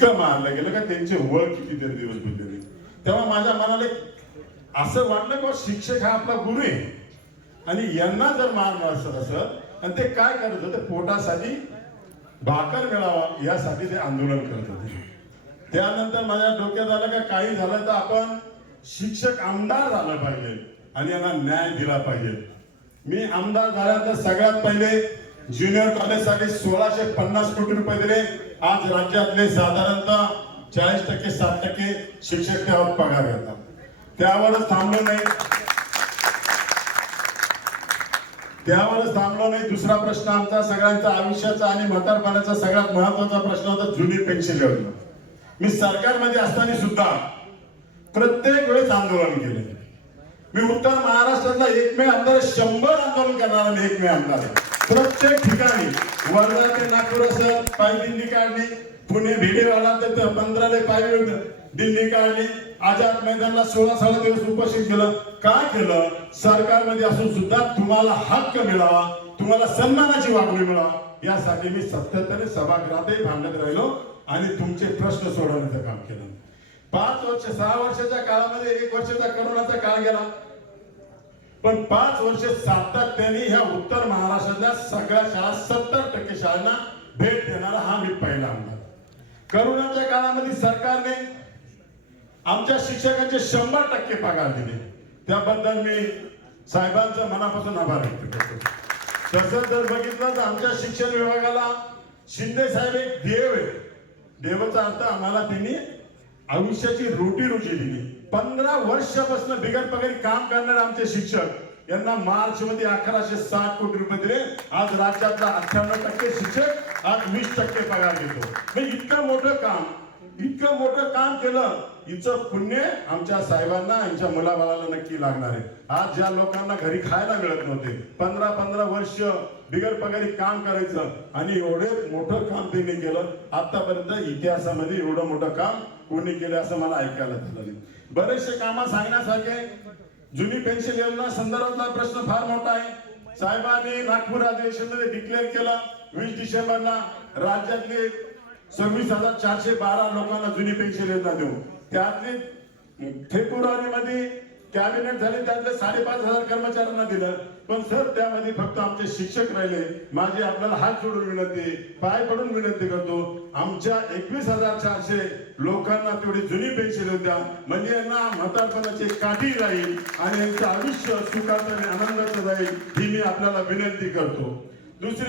इतकं मारलं गेलं का त्यांचे वळ किती तरी दिवस बुडलेले तेव्हा माझ्या मनाला एक असं वाटलं की शिक्षक हा आपला गुरु आहे. आणि यांना जर मार असत असत आणि ते काय करत होते? पोटासाठी भाकर मिळावा यासाठी ते आंदोलन करत होते. त्यानंतर माझ्या डोक्यात आलं का काही झालं तर आपण शिक्षक आमदार झालं पाहिजे आणि यांना न्याय दिला पाहिजे. मी आमदार झाल्यानंतर सगळ्यात पहिले ज्युनियर कॉलेजसाठी सोळाशे पन्नास कोटी रुपये दिले. आज राज्यातले साधारणतः चाळीस टक्के साठ टक्के शिक्षक त्यावर पगार घेतात. त्यावरच थांबलो नाही. त्यावरच थांबलो नाही. दुसरा प्रश्न आमचा सगळ्यांचा आयुष्याचा आणि म्हातारपणाचा सगळ्यात महत्त्वाचा प्रश्न होता जुनी पेन्शन योजना. मी सरकारमध्ये असताना सुद्धा प्रत्येक वेळेस आंदोलन केले. मी उत्तर महाराष्ट्रातला एकमेव आमदार शंभर आंदोलन करणारा मी एकमेव आमदार आहे. प्रत्येक ठिकाणी वर्धा ते नागपूर असं पायी दिंडी काढली. पुणे भिडेवाला तर ते पंधराले पायी दिंडी काढली. आझाद मैदानला सोळा सोळा दिवस उपोषण केलं. काय केलं? सरकारमध्ये असून सुद्धा तुम्हाला हक्क मिळावा तुम्हाला सन्मानाची वागणूक मिळावा. यासाठी मी सातत्याने सभागृहातही भांडत राहिलो आणि तुमचे प्रश्न सोडवण्याचं काम केलं. पाच वर्ष सहा वर्षाच्या काळामध्ये एक वर्षाचा करोनाचा काळ गेला. पण पाच वर्ष सातत्याने ह्या उत्तर महाराष्ट्रातल्या सगळ्या शाळा सत्तर टक्के शाळांना भेट देणारा हा मी पहिला आमदार. करोनाच्या काळामध्ये सरकारने आमच्या शिक्षकांचे शंभर टक्के पगार दिले. त्याबद्दल मी साहेबांचा मनापासून आभार व्यक्त करतो. तसं जर बघितलं तर आमच्या शिक्षण विभागाला शिंदे साहेब एक देव आहे. देवाचा अर्थ आम्हाला त्यांनी आयुष्याची रोटी रुची दिली. पंधरा वर्षापासून बिगर पगारी काम करणारे आमचे शिक्षक यांना मार्च मध्ये अकराशे साठ कोटी रुपये दिले. आज राज्यातला अठ्ठ्याण्णव टक्के शिक्षक आज वीस टक्के पगार घेतो इतकं मोठं काम इतकं मोठं काम केलं हिचं पुण्य आमच्या साहेबांना यांच्या मुलाबाळाला नक्की लागणार आहे. आज ज्या लोकांना घरी खायला मिळत नव्हते पंधरा पंधरा वर्ष बिगर पगारी काम करायचं आणि एवढे मोठं काम त्यांनी केलं. आतापर्यंत इतिहासामध्ये एवढं मोठं काम कोणी केलं असं मला ऐकायला झालं नाही. बरेचसे कामं सांगण्यासारखे जुनी पेन्शन योजना संदर्भातला प्रश्न फार मोठा आहे. साहेबांनी नागपूर अधिवेशनमध्ये डिक्लेअर केलं. वीस डिसेंबरला राज्यातले सव्वीस हजार चारशे बारा लोकांना जुनी पेन्शन योजना देऊ. त्यातले फेब्रुवारीमध्ये कॅबिनेट झाले त्यातले साडेपाच हजार कर्मचाऱ्यांना दिलं. पण सर त्यामध्ये फक्त आमचे शिक्षक राहिले. माझी आपल्याला हात जोडून विनंती पाय पडून विनंती करतो. आमच्या एकवीस हजार चारशे लोकांना तेवढी जुनी पेन्शन होत्या. म्हणजे यांना म्हातारपणाची काठी राहील आणि यांचं आयुष्य सुखाचं आणि आनंदाचं राहील ही मी आपल्याला विनंती करतो. दुसरी